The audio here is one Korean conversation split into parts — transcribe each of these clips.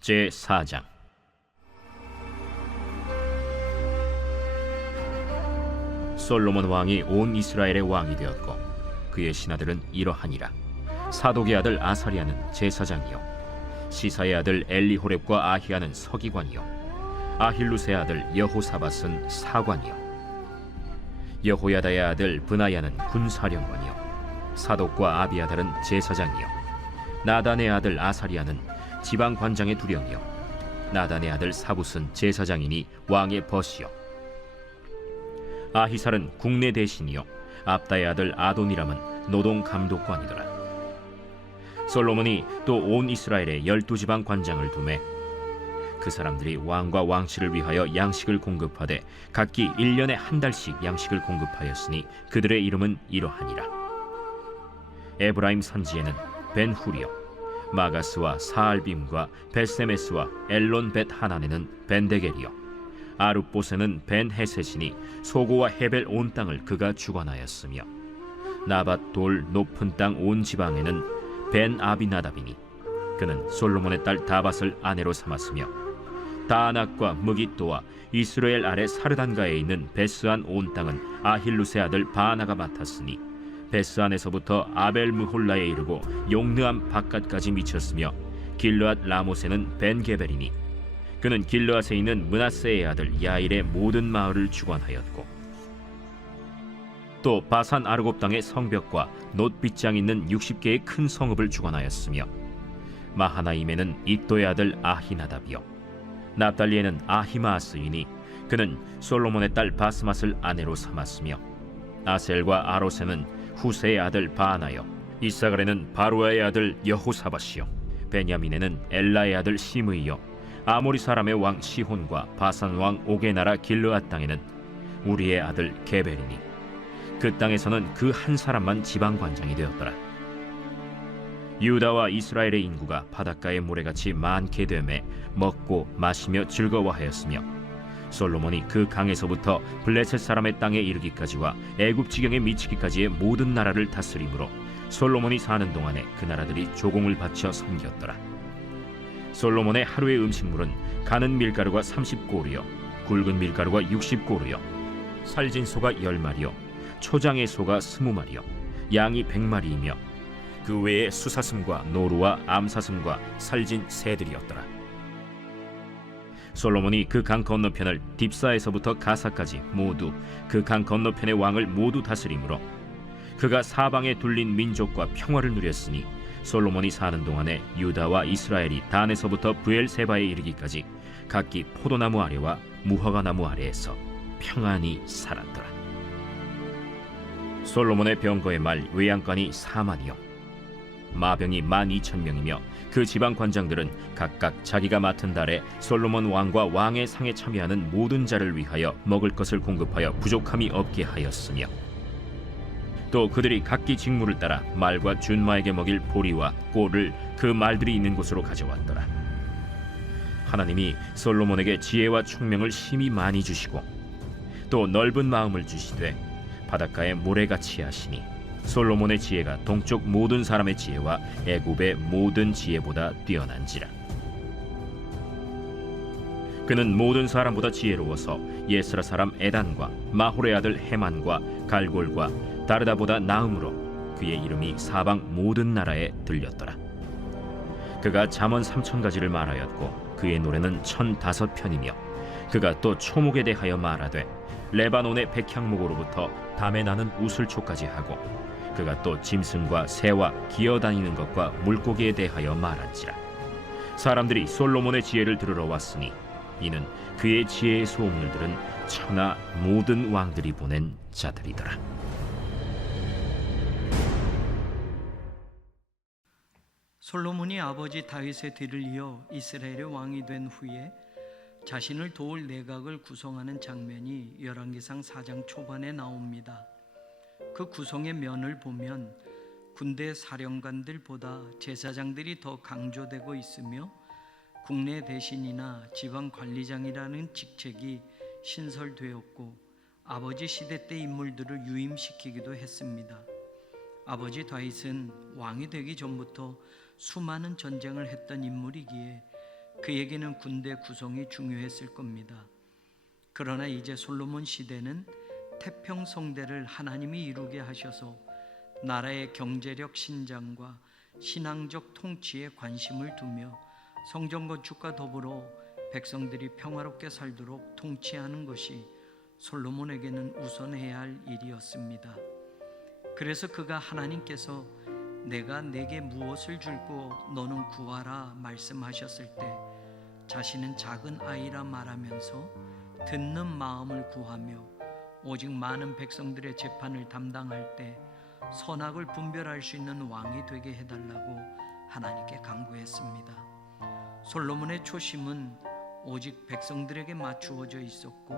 제4장. 솔로몬 왕이 온 이스라엘의 왕이 되었고 그의 신하들은 이러하니라. 사독의 아들 아사리아는 제사장이요, 시사의 아들 엘리호렙과 아히야는 서기관이요, 아힐루스의 아들 여호사밧은 사관이요, 여호야다의 아들 브나야는 군사령관이요, 사독과 아비아달은 제사장이요, 나단의 아들 아사리아는 지방관장의 두령이요, 나단의 아들 사붓은 제사장이니 왕의 벗이요, 아히살은 국내 대신이요, 압다의 아들 아도니람은 노동 감독관이더라. 솔로몬이 또 온 이스라엘에 12지방 관장을 두매 그 사람들이 왕과 왕실을 위하여 양식을 공급하되 각기 1년에 한 달씩 양식을 공급하였으니 그들의 이름은 이러하니라. 에브라임 산지에는 벤후리요, 마가스와 사알빔과 벳세메스와 엘론 벳 하난에는 벤데겔이요, 아룻봇에는 벤헤셋이니 소고와 헤벨 온 땅을 그가 주관하였으며, 나밧 돌 높은 땅 온 지방에는 벤 아비나답이니 그는 솔로몬의 딸 다밧을 아내로 삼았으며, 다낙과 무깃도와 이스라엘 아래 사르단가에 있는 베스안 온 땅은 아힐루스의 아들 바나가 맡았으니 베스안에서부터 아벨 무홀라에 이르고 용느암 바깥까지 미쳤으며, 길르앗 라못에는 벤게벨이니 그는 길르앗에 있는 므낫세의 아들 야일의 모든 마을을 주관하였고, 또 바산 아르곱 땅의 성벽과 놋빗장 있는 60개의 큰 성읍을 주관하였으며, 마하나임에는 id도의 아들 아히나답이요, 납달리에는 아히마아스이니 그는 솔로몬의 딸 바스맛을 아내로 삼았으며, 아셀과 아롯에는 후세의 아들 바나요, 이사갈에는 바루아의 아들 여호사밧이요, 베냐민에는 엘라의 아들 시므이요, 아모리 사람의 왕 시혼과 바산 왕 옥의 나라 길르앗 땅에는 우리의 아들 게벨이니 그 땅에서는 그 한 사람만 지방관장이 되었더라. 유다와 이스라엘의 인구가 바닷가의 모래같이 많게 되매 먹고 마시며 즐거워하였으며, 솔로몬이 그 강에서부터 블레셋 사람의 땅에 이르기까지와 애굽 지경에 미치기까지의 모든 나라를 다스림으로 솔로몬이 사는 동안에 그 나라들이 조공을 바쳐 섬겼더라. 솔로몬의 하루의 음식물은 가는 밀가루가 30고루요, 굵은 밀가루가 60고루요, 살진 소가 10마리요, 초장의 소가 20마리요, 양이 100마리이며 그 외에 수사슴과 노루와 암사슴과 살진 새들이었더라. 솔로몬이 그 강 건너편을 딥사에서부터 가사까지 모두 그 강 건너편의 왕을 모두 다스림으로 그가 사방에 둘린 민족과 평화를 누렸으니, 솔로몬이 사는 동안에 유다와 이스라엘이 단에서부터 브엘세바에 이르기까지 각기 포도나무 아래와 무화과 나무 아래에서 평안히 살았더라. 솔로몬의 병거의 말 외양간이 4만이요, 마병이 12,000명이며 그 지방 관장들은 각각 자기가 맡은 달에 솔로몬 왕과 왕의 상에 참여하는 모든 자를 위하여 먹을 것을 공급하여 부족함이 없게 하였으며, 또 그들이 각기 직무를 따라 말과 준마에게 먹일 보리와 꼴을 그 말들이 있는 곳으로 가져왔더라. 하나님이 솔로몬에게 지혜와 총명을 심히 많이 주시고 또 넓은 마음을 주시되 바닷가에 모래같이 하시니, 솔로몬의 지혜가 동쪽 모든 사람의 지혜와 애굽의 모든 지혜보다 뛰어난지라. 그는 모든 사람보다 지혜로워서 예스라 사람 에단과 마홀의 아들 헤만과 갈골과 다르다보다 나음으로 그의 이름이 사방 모든 나라에 들렸더라. 그가 잠언 3000가지를 말하였고 그의 노래는 1005편이며, 그가 또 초목에 대하여 말하되 레바논의 백향목으로부터 담에 나는 우슬초까지 하고, 그가 또 짐승과 새와 기어다니는 것과 물고기에 대하여 말한지라. 사람들이 솔로몬의 지혜를 들으러 왔으니 이는 그의 지혜의 소문을 들은 천하 모든 왕들이 보낸 자들이더라. 솔로몬이 아버지 다윗의 뒤를 이어 이스라엘의 왕이 된 후에 자신을 도울 내각을 구성하는 장면이 열왕기상 4장 초반에 나옵니다. 그 구성의 면을 보면 군대 사령관들보다 제사장들이 더 강조되고 있으며, 국내 대신이나 지방 관리장이라는 직책이 신설되었고 아버지 시대 때 인물들을 유임시키기도 했습니다. 아버지 다윗은 왕이 되기 전부터 수많은 전쟁을 했던 인물이기에 그에게는 군대 구성이 중요했을 겁니다. 그러나 이제 솔로몬 시대는 태평성대를 하나님이 이루게 하셔서 나라의 경제력 신장과 신앙적 통치에 관심을 두며 성전 건축과 더불어 백성들이 평화롭게 살도록 통치하는 것이 솔로몬에게는 우선해야 할 일이었습니다. 그래서 그가 하나님께서 내가 내게 무엇을 줄고 너는 구하라 말씀하셨을 때 자신은 작은 아이라 말하면서 듣는 마음을 구하며 오직 많은 백성들의 재판을 담당할 때 선악을 분별할 수 있는 왕이 되게 해달라고 하나님께 간구했습니다. 솔로몬의 초심은 오직 백성들에게 맞추어져 있었고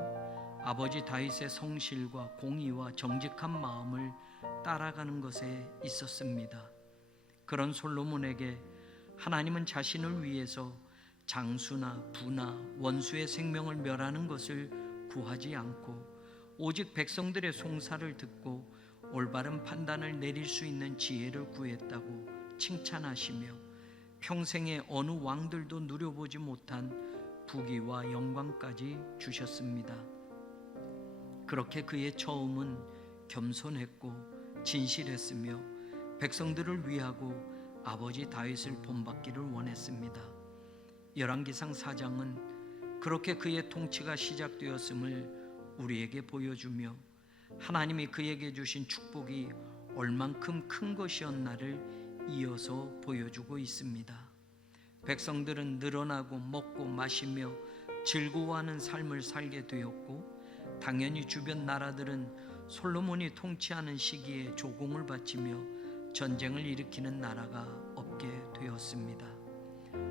아버지 다윗의 성실과 공의와 정직한 마음을 따라가는 것에 있었습니다. 그런 솔로몬에게 하나님은 자신을 위해서 장수나 부나 원수의 생명을 멸하는 것을 구하지 않고 오직 백성들의 송사를 듣고 올바른 판단을 내릴 수 있는 지혜를 구했다고 칭찬하시며 평생에 어느 왕들도 누려보지 못한 부귀와 영광까지 주셨습니다. 그렇게 그의 처음은 겸손했고 진실했으며 백성들을 위하고 아버지 다윗을 본받기를 원했습니다. 열왕기상 4장은 그렇게 그의 통치가 시작되었음을 우리에게 보여주며 하나님이 그에게 주신 축복이 얼만큼 큰 것이었나를 이어서 보여주고 있습니다. 백성들은 늘어나고 먹고 마시며 즐거워하는 삶을 살게 되었고 당연히 주변 나라들은 솔로몬이 통치하는 시기에 조공을 바치며 전쟁을 일으키는 나라가 없게 되었습니다.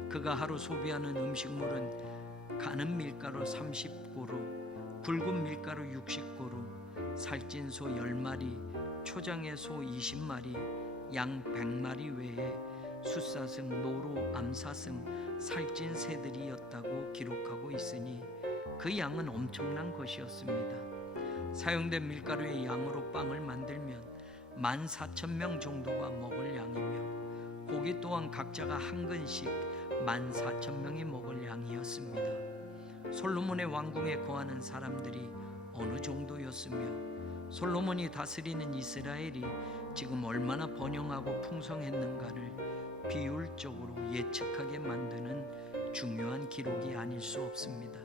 그가 하루 소비하는 음식물은 가는 밀가루 30고루, 굵은 밀가루 60고루, 살찐 소 10마리, 초장의 소 20마리, 양 100마리 외에 숫사슴, 노루, 암사슴, 살찐 새들이었다고 기록하고 있으니 그 양은 엄청난 것이었습니다. 사용된 밀가루의 양으로 빵을 만들면 14,000명 정도가 먹을 양이며 고기 또한 각자가 한 근씩 14,000명이 먹을 양이었습니다. 솔로몬의 왕궁에 거하는 사람들이 어느 정도였으며 솔로몬이 다스리는 이스라엘이 지금 얼마나 번영하고 풍성했는가를 비율적으로 예측하게 만드는 중요한 기록이 아닐 수 없습니다.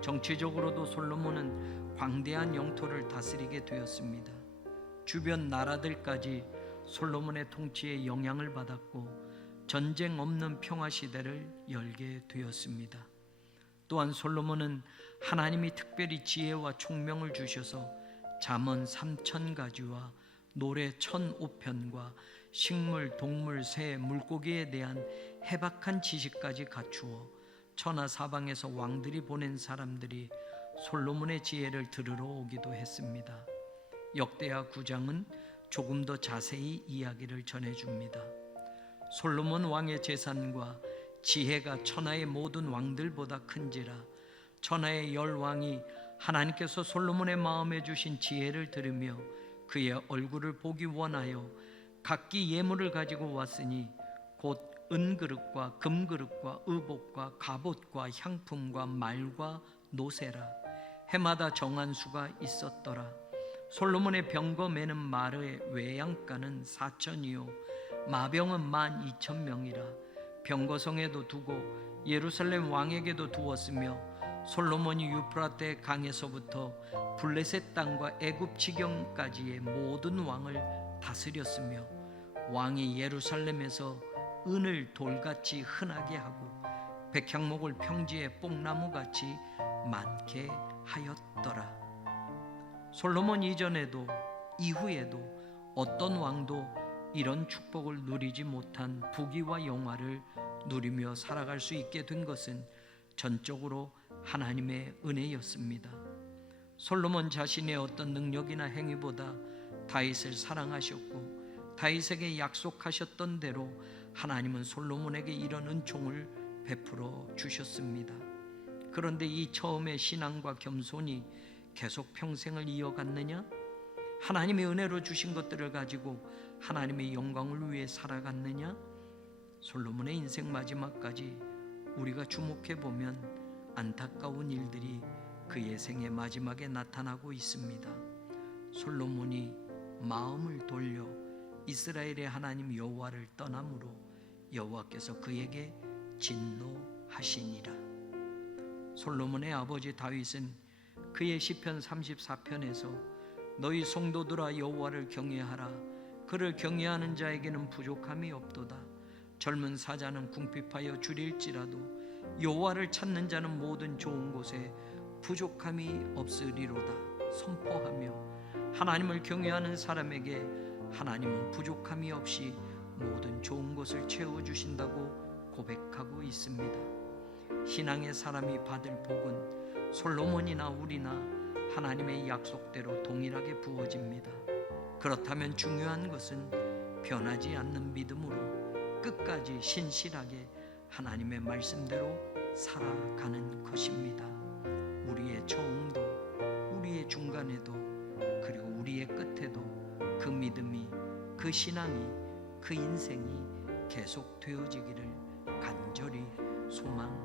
정치적으로도 솔로몬은 광대한 영토를 다스리게 되었습니다. 주변 나라들까지 솔로몬의 통치에 영향을 받았고 전쟁 없는 평화 시대를 열게 되었습니다. 또한 솔로몬은 하나님이 특별히 지혜와 총명을 주셔서 잠언 3,000가지와 노래 1,005편과 식물, 동물, 새, 물고기에 대한 해박한 지식까지 갖추어 천하 사방에서 왕들이 보낸 사람들이 솔로몬의 지혜를 들으러 오기도 했습니다. 역대하 9장은 조금 더 자세히 이야기를 전해줍니다. 솔로몬 왕의 재산과 지혜가 천하의 모든 왕들보다 큰지라 천하의 10왕이 하나님께서 솔로몬의 마음에 주신 지혜를 들으며 그의 얼굴을 보기 원하여 각기 예물을 가지고 왔으니 곧 은그릇과 금그릇과 의복과 갑옷과 향품과 말과 노새라. 해마다 정한 수가 있었더라. 솔로몬의 병거 매는 말의 외양간은 4,000이요 마병은 12,000명이라. 병거성에도 두고 예루살렘 왕에게도 두었으며 솔로몬이 유프라테 강에서부터 블레셋 땅과 애굽 지경까지의 모든 왕을 다스렸으며 왕이 예루살렘에서 은을 돌같이 흔하게 하고 백향목을 평지에 뽕나무같이 많게 하였더라. 솔로몬 이전에도 이후에도 어떤 왕도 이런 축복을 누리지 못한 부귀와 영화를 누리며 살아갈 수 있게 된 것은 전적으로 하나님의 은혜였습니다. 솔로몬 자신의 어떤 능력이나 행위보다 다윗을 사랑하셨고 다윗에게 약속하셨던 대로 하나님은 솔로몬에게 이런 은총을 베풀어 주셨습니다. 그런데 이 처음의 신앙과 겸손이 계속 평생을 이어갔느냐? 하나님의 은혜로 주신 것들을 가지고 하나님의 영광을 위해 살아갔느냐? 솔로몬의 인생 마지막까지 우리가 주목해 보면 안타까운 일들이 그의 생의 마지막에 나타나고 있습니다. 솔로몬이 마음을 돌려 이스라엘의 하나님 여호와를 떠남으로 여호와께서 그에게 진노하시니라. 솔로몬의 아버지 다윗은 그의 시편 34편에서 너희 성도들아 여호와를 경외하라. 그를 경외하는 자에게는 부족함이 없도다. 젊은 사자는 궁핍하여 줄일지라도 여호와를 찾는 자는 모든 좋은 곳에 부족함이 없으리로다 선포하며, 하나님을 경외하는 사람에게 하나님은 부족함이 없이 모든 좋은 것을 채워주신다고 고백하고 있습니다. 신앙의 사람이 받을 복은 솔로몬이나 우리나 하나님의 약속대로 동일하게 부어집니다. 그렇다면 중요한 것은 변하지 않는 믿음으로 끝까지 신실하게 하나님의 말씀대로 살아가는 것입니다. 우리의 처음도, 우리의 중간에도, 그리고 우리의 끝에도 그 믿음이, 그 신앙이, 그 인생이 계속 되어지기를 간절히 소망합니다.